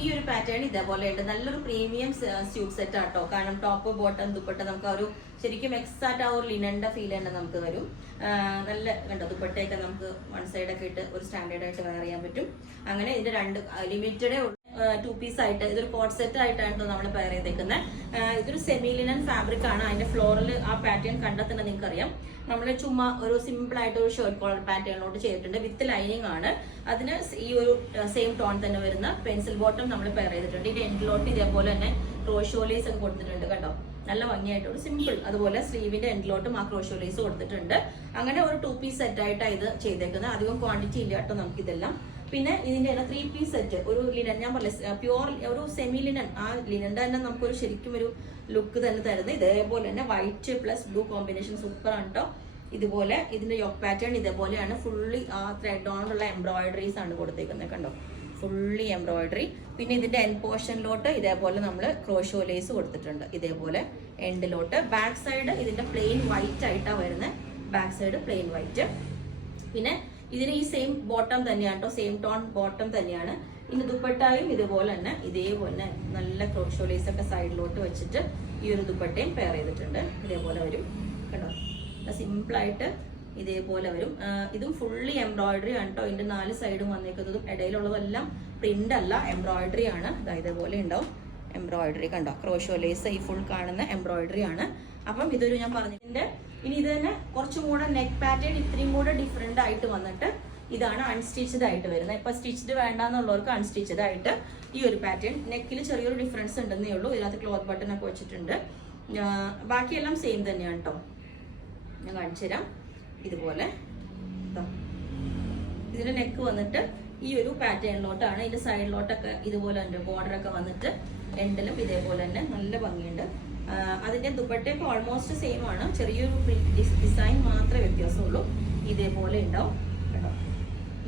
ഈ ഒരു പാറ്റേൺ ഇതേപോലെ ഉണ്ട്. നല്ലൊരു പ്രീമിയം സ്യൂട്ട് സെറ്റ് ആട്ടോ. കാരണം ടോപ്പ് ബോട്ടം ദുപ്പട്ട നമുക്ക് ആ ഒരു ശരിക്കും എക്സാക്ട് ആ ഒരു ലിനന്റെ ഫീൽ തന്നെ നമുക്ക് വരും. നല്ല കണ്ടോ ദുപ്പട്ടയൊക്കെ നമുക്ക് വൺ സൈഡ് ഒക്കെ ഇട്ട് ഒരു സ്റ്റാൻഡേർഡ് ആയിട്ട് വെയർ ചെയ്യാൻ പറ്റും. അങ്ങനെ ഇതിന്റെ രണ്ട് ലിമിറ്റഡ് 2 പീസ് ആയിട്ട് ഇതൊരു കോട്ട് സെറ്റ് ആയിട്ടാണ് നമ്മൾ പെയർ ചെയ്തേക്കുന്നത്. ഇതൊരു സെമി ലിനൻ ഫാബ്രിക് ആണ്. അതിന്റെ ഫ്ലോറിൽ ആ പാറ്റേൺ കണ്ടാൽ തന്നെ നിങ്ങൾക്ക് അറിയാം. നമ്മൾ ചുമ്മാ ഒരു സിമ്പിൾ ആയിട്ട് ഒരു ഷർട്ട് കോളർ പാറ്റേണിലോട്ട് ചെയ്തിട്ടുണ്ട്. വിത്ത് ലൈനിങ് ആണ്. അതിന് ഈ ഒരു സെയിം ടോൺ തന്നെ വരുന്ന പെൻസിൽ ബോട്ടം നമ്മൾ പെയർ ചെയ്തിട്ടുണ്ട്. ഇതിന്റെ എൻഡിലോട്ട് ഇതേപോലെ തന്നെ ക്രോഷോലേസ് ഒക്കെ കൊടുത്തിട്ടുണ്ട് കേട്ടോ. നല്ല ഭംഗിയായിട്ട് ഒരു സിമ്പിൾ. അതുപോലെ സ്ലീവിന്റെ എൻഡിലോട്ടും ആ ക്രോഷോലേസ് കൊടുത്തിട്ടുണ്ട്. അങ്ങനെ ഒരു 2 പീസ് സെറ്റ് ആയിട്ടാണ് ഇത് ചെയ്തേക്കുന്നത്. അധികം ക്വാണ്ടിറ്റി ഇല്ല കേട്ടോ നമുക്ക് ഇതെല്ലാം. പിന്നെ ഇതിന്റെ 3 പീസ് സെറ്റ് ഒരു ലിനൻ, ഞാൻ പറഞ്ഞ പ്യുവർ ഒരു സെമി ലിനൻ, ആ ലിനന്റെ തന്നെ നമുക്കൊരു ശരിക്കും ഒരു ലുക്ക് തന്നെ തരുന്നത്. ഇതേപോലെ തന്നെ white plus blue combination super ആണ് കേട്ടോ. ഇതുപോലെ ഇതിന്റെ യോക്ക് പാറ്റേൺ ഇതേപോലെയാണ്. ഫുള്ളി ആ ത്രെഡ് ഓണുള്ള എംബ്രോയിഡറീസ് ആണ് കൊടുത്തേക്കുന്നത് കണ്ടോ. Fully embroidery. പിന്നെ ഇതിന്റെ എൻഡ് പോർഷനിലോട്ട് ഇതേപോലെ നമ്മൾ ക്രോഷോ ലേസ് കൊടുത്തിട്ടുണ്ട്. ഇതേപോലെ എൻഡിലോട്ട്. ബാക്ക് സൈഡ് ഇതിന്റെ പ്ലെയിൻ വൈറ്റ് ആയിട്ടാണ് വരുന്നത്. Back side plain white. പിന്നെ ഇതിന് ഈ സെയിം ബോട്ടം തന്നെയാണ് കേട്ടോ. സെയിം ടോൺ ബോട്ടം തന്നെയാണ്. ഇനി ദുപ്പട്ടായും ഇതുപോലെ തന്നെ ഇതേപോലെ നല്ല ക്രോഷോ ലേസ് ഒക്കെ സൈഡിലോട്ട് വെച്ചിട്ട് ഈ ഒരു ദുപ്പട്ടയും പെയർ ചെയ്തിട്ടുണ്ട്. ഇതേപോലെ വരും കേട്ടോ. സിമ്പിളായിട്ട് ഇതേപോലെ വരും. ഇതും ഫുള്ളി എംബ്രോയിഡറി ആണ് കേട്ടോ. ഇതിന്റെ 4 സൈഡും വന്നേക്കുന്നതും ഇടയിലുള്ളതെല്ലാം പ്രിന്റ് അല്ല, എംബ്രോയിഡറി ആണ്. ഇതേപോലെ ഉണ്ടാവും എംബ്രോയിഡറി കണ്ടോ. ക്രോഷോ ലേസ് ഈ ഫുൾ കാണുന്ന എംബ്രോയിഡറി ആണ്. അപ്പം ഇതൊരു ഞാൻ പറഞ്ഞതിന്റെ ഇനി ഇത് തന്നെ കുറച്ചും കൂടെ നെക്ക് പാറ്റേൺ ഇത്രയും കൂടെ ഡിഫറെന്റ് ആയിട്ട് വന്നിട്ട് ഇതാണ് അൺസ്റ്റിച്ചഡ് ആയിട്ട് വരുന്നത്. ഇപ്പൊ സ്റ്റിച്ച്ഡ് വേണ്ടാന്നുള്ളവർക്ക് അൺസ്റ്റിച്ചഡ് ആയിട്ട് ഈ ഒരു പാറ്റേൺ. നെക്കിൽ ചെറിയൊരു ഡിഫറൻസ് ഉണ്ടെന്നേ ഉള്ളൂ. ഇതിനകത്ത് ക്ലോത്ത് ബട്ടൺ ഒക്കെ വെച്ചിട്ടുണ്ട്. ബാക്കിയെല്ലാം സെയിം തന്നെയാണ് കേട്ടോ. ഞാൻ കാണിച്ചു തരാം. ഇതുപോലെ ഇതിന്റെ നെക്ക് വന്നിട്ട് ഈ ഒരു പാറ്റേണിലോട്ടാണ്. ഇതിന്റെ സൈഡിലോട്ടൊക്കെ ഇതുപോലെ ഉണ്ട്. ബോർഡർ ഒക്കെ വന്നിട്ട് എൻഡിലും ഇതേപോലെ തന്നെ നല്ല ഭംഗിയുണ്ട്. അതിന്റെ ദുപ്പട്ടയൊക്കെ ഓൾമോസ്റ്റ് സെയിം ആണ്. ചെറിയൊരു ഡിസൈൻ മാത്രമേ വ്യത്യാസമുള്ളൂ. ഇതേപോലെ ഉണ്ടാവും കേട്ടോ.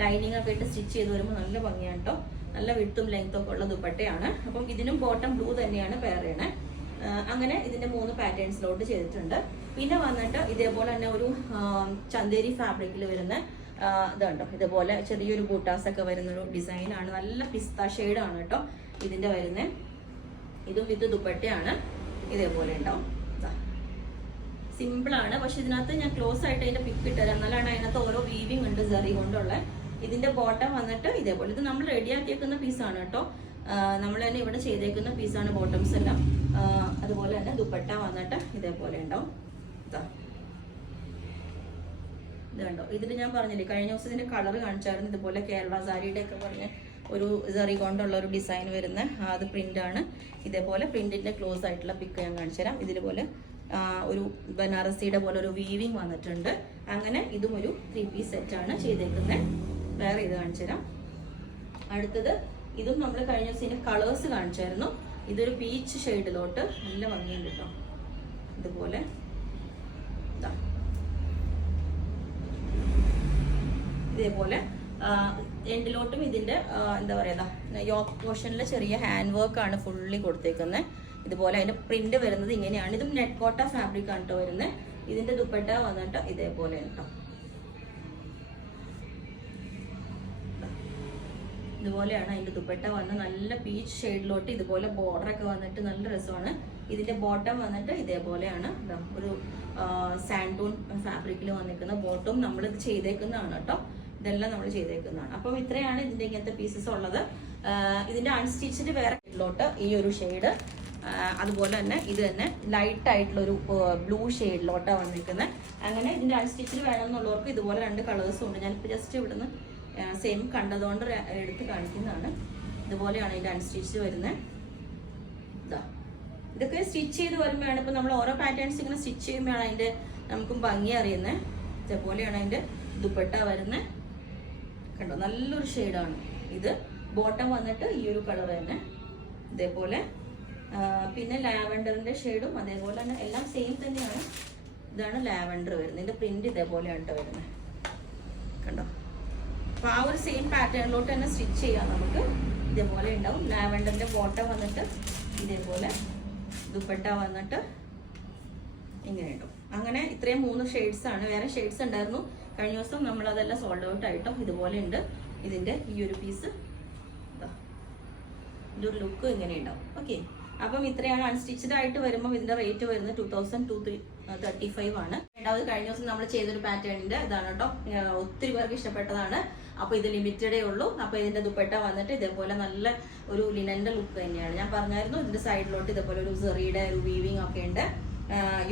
ലൈനിങ് ഒക്കെ ഇട്ട് സ്റ്റിച്ച് ചെയ്ത് വരുമ്പോൾ നല്ല ഭംഗിയാണ് കേട്ടോ. നല്ല വിട്ടും ലെങ്ത്തും ഒക്കെ ഉള്ള ദുപ്പട്ടയാണ്. അപ്പം ഇതിനും ബോട്ടം ബ്ലൂ തന്നെയാണ് പെയർ ചെയ്യണേ. അങ്ങനെ ഇതിന്റെ 3 പാറ്റേൺസിലോട്ട് ചെയ്തിട്ടുണ്ട്. പിന്നെ വന്നിട്ട് ഇതേപോലെ തന്നെ ഒരു ചന്തേരി ഫാബ്രിക്കിൽ വരുന്ന ഇതുണ്ടോ. ഇതുപോലെ ചെറിയൊരു ബൂട്ടാസ് ഒക്കെ വരുന്നൊരു ഡിസൈനാണ്. നല്ല പിസ്ത ഷെയ്ഡാണ് കേട്ടോ ഇതിന്റെ വരുന്നത്. ഇതും വിത്ത് ദുപ്പട്ടയാണ്. ഇതേപോലെ ഉണ്ടാവും. സിമ്പിൾ ആണ്. പക്ഷെ ഇതിനകത്ത് ഞാൻ ക്ലോസ് ആയിട്ട് അതിന്റെ പിക്ക് ഇട്ടുതരാം. എന്നാലാണ് അതിനകത്ത് ഓരോ വീവിങ് ഉണ്ട് സെറി കൊണ്ടുള്ള. ഇതിന്റെ ബോട്ടം വന്നിട്ട് ഇതേപോലെ. ഇത് നമ്മൾ റെഡിയാക്കിയേക്കുന്ന പീസാണ് കേട്ടോ. നമ്മൾ തന്നെ ഇവിടെ ചെയ്തേക്കുന്ന പീസാണ് ബോട്ടംസ് എല്ലാം. അതുപോലെ തന്നെ ദുപ്പട്ട വന്നിട്ട് ഇതേപോലെ ഉണ്ടാവും. ഇത് കണ്ടോ. ഇതിൽ ഞാൻ പറഞ്ഞില്ലേ കഴിഞ്ഞ ദിവസം ഇതിന്റെ കളർ കാണിച്ചായിരുന്നു. ഇതുപോലെ കേരള സാരിയുടെ ഒക്കെ പറഞ്ഞ ഒരു സെറി കൊണ്ടുള്ള ഒരു ഡിസൈൻ വരുന്ന അത് പ്രിന്റ് ആണ്. ഇതേപോലെ പ്രിന്റിന്റെ ക്ലോസ് ആയിട്ടുള്ള പിക്ക് ഞാൻ കാണിച്ചു തരാം. ഇതിലുപോലെ ഒരു ബനാറസിയുടെ പോലെ ഒരു വീവിങ് വന്നിട്ടുണ്ട്. അങ്ങനെ ഇതും ഒരു 3 പീസ് സെറ്റ് ആണ് ചെയ്തേക്കുന്നത്. വേറെ ഇത് കാണിച്ചു തരാം. അടുത്തത് ഇതും നമ്മൾ കഴിഞ്ഞ ദിവസം ഇതിന്റെ കളേഴ്സ് കാണിച്ചായിരുന്നു. ഇതൊരു പീച്ച് ഷെയ്ഡിലോട്ട് നല്ല ഭംഗിയുണ്ട് കേട്ടോ. ഇതുപോലെ ഇതേപോലെ എൻഡിലോട്ടും ഇതിന്റെ എന്താ പറയുക യോക്ക് പോർഷനിൽ ചെറിയ ഹാൻഡ് വർക്ക് ആണ് ഫുള്ളി കൊടുത്തേക്കുന്നത്. ഇതുപോലെ അതിന്റെ പ്രിന്റ് വരുന്നത് ഇങ്ങനെയാണ്. ഇതും നെറ്റ് കോട്ട ഫാബ്രിക് ആണ് കേട്ടോ വരുന്നത്. ഇതിന്റെ ദുപ്പട്ട വന്നിട്ട് ഇതേപോലെ കേട്ടോ. ഇതുപോലെയാണ് അതിന്റെ ദുപ്പട്ട വന്ന് നല്ല പീച്ച് ഷെയ്ഡിലോട്ട് ഇതുപോലെ ബോർഡർ ഒക്കെ വന്നിട്ട് നല്ല രസമാണ്. ഇതിന്റെ ബോട്ടം വന്നിട്ട് ഇതേപോലെയാണ്. ഒരു സാൻഡൂൺ ഫാബ്രിക്കിൽ വന്നിരിക്കുന്ന ബോട്ടം നമ്മൾ ഇത് ചെയ്തേക്കുന്നതാണ് കേട്ടോ. ഇതെല്ലാം നമ്മൾ ചെയ്തേക്കുന്നതാണ്. അപ്പം ഇത്രയാണ് ഇതിന്റെ ഇങ്ങനത്തെ പീസസ് ഉള്ളത്. ഇതിന്റെ അൺസ്റ്റിച്ചിന്റെ വേറെ ഷെയ്ഡിലോട്ട് ഈ ഒരു ഷെയ്ഡ്, അതുപോലെ തന്നെ ഇത് തന്നെ ലൈറ്റ് ആയിട്ടുള്ള ഒരു ബ്ലൂ ഷെയ്ഡിലോട്ടാണ് വന്നിരിക്കുന്നത്. അങ്ങനെ ഇതിന്റെ അൺസ്റ്റിച്ചിൽ വേണമെന്നുള്ളവർക്ക് ഇതുപോലെ 2 കളേഴ്സും ഉണ്ട്. ഞാനിപ്പോൾ ജസ്റ്റ് ഇവിടുന്ന് സെയിം കണ്ടതുകൊണ്ട് എടുത്ത് കാണിക്കുന്നതാണ്. ഇതുപോലെയാണ് ഇതിന്റെ അൺസ്റ്റിച്ച് വരുന്നത്. ഇതൊക്കെ സ്റ്റിച്ച് ചെയ്ത് വരുമ്പോഴാണ് ഇപ്പൊ നമ്മൾ ഓരോ പാറ്റേൺസ് ഇങ്ങനെ സ്റ്റിച്ച് ചെയ്യുമ്പോഴാണ് അതിന്റെ നമുക്കും ഭംഗി അറിയുന്നത്. ഇതേപോലെയാണ് അതിന്റെ ദുപ്പട്ട വരുന്നത് കണ്ടോ. നല്ലൊരു ഷെയ്ഡാണ് ഇത്. ബോട്ടം വന്നിട്ട് ഈ ഒരു കളർ തന്നെ ഇതേപോലെ. പിന്നെ ലാവൻഡറിന്റെ ഷെയ്ഡും അതേപോലെ തന്നെ എല്ലാം സെയിം തന്നെയാണ്. ഇതാണ് ലാവൻഡർ വരുന്നത്. ഇതിന്റെ പ്രിന്റ് ഇതേപോലെയാണ് കേട്ടോ വരുന്നത് കണ്ടോ. അപ്പൊ ആ ഒരു സെയിം പാറ്റേണിലോട്ട് തന്നെ സ്റ്റിച്ച് ചെയ്യാം നമുക്ക്. ഇതേപോലെ ഉണ്ടാവും. ലാവൻഡറിന്റെ ബോട്ടം വന്നിട്ട് ഇതേപോലെ, ദുപ്പട്ട വന്നിട്ട് ഇങ്ങനെ ഉണ്ടാവും. അങ്ങനെ ഇത്രയും 3 ഷെയ്ഡ്സ് ആണ്. വേറെ ഷെയ്ഡ്സ് ഉണ്ടായിരുന്നു കഴിഞ്ഞ ദിവസം, നമ്മൾ അതെല്ലാം സോൾഡ് ഔട്ട് ആയിട്ടോ. ഇതുപോലെ ഉണ്ട് ഇതിന്റെ ഈ ഒരു പീസ്. ഇതിൻ്റെ ഒരു ലുക്ക് ഇങ്ങനെ ഉണ്ടാവും. ഓക്കെ, അപ്പം ഇത്രയാണ്. അൺസ്റ്റിച്ചഡ് ആയിട്ട് വരുമ്പോൾ ഇതിന്റെ റേറ്റ് വരുന്നത് 2235 ആണ്. രണ്ടാമത് കഴിഞ്ഞ ദിവസം നമ്മൾ ചെയ്തൊരു പാറ്റേണിന്റെ ഇതാണ് കേട്ടോ, ഒത്തിരി പേർക്ക് ഇഷ്ടപ്പെട്ടതാണ്. അപ്പൊ ഇത് ലിമിറ്റഡേ ഉള്ളൂ. അപ്പൊ ഇതിന്റെ ദുപ്പട്ട വന്നിട്ട് ഇതേപോലെ നല്ല ഒരു ലിനന്റെ ലുക്ക് തന്നെയാണ്. ഞാൻ പറഞ്ഞായിരുന്നു ഇതിന്റെ സൈഡിലോട്ട് ഇതേപോലെ ഒരു സെറിയുടെ ഒരു വീവിങ് ഒക്കെ ഉണ്ട്.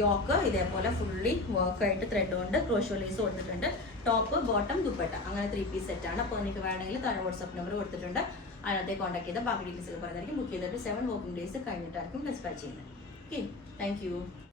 യോക്ക് ഇതേപോലെ ഫുള്ളി വർക്കായിട്ട് ത്രെഡ് കൊണ്ട് ക്രോഷോ ലേസ് കൊടുത്തിട്ടുണ്ട്. ടോപ്പ് ബോട്ടം ദുപ്പട്ട അങ്ങനെ 3 പീസ് സെറ്റ് ആണ്. അപ്പോൾ നിങ്ങൾക്ക് വേണമെങ്കിൽ താഴെ വാട്സ്ആപ്പ് നമ്പർ കൊടുത്തിട്ടുണ്ട്, അതിനകത്തെ കോൺടാക്ട് ചെയ്താൽ ബാക്കി ഡീറ്റെയിൽസ് പറയുന്നതായിരിക്കും. ബുക്ക് ചെയ്തിട്ട് 7 വർക്കിംഗ് ഡേയ്സ് കഴിഞ്ഞിട്ടായിരിക്കും ഡിസ്പാച്ച് ചെയ്യുന്നത്. Okay, thank you.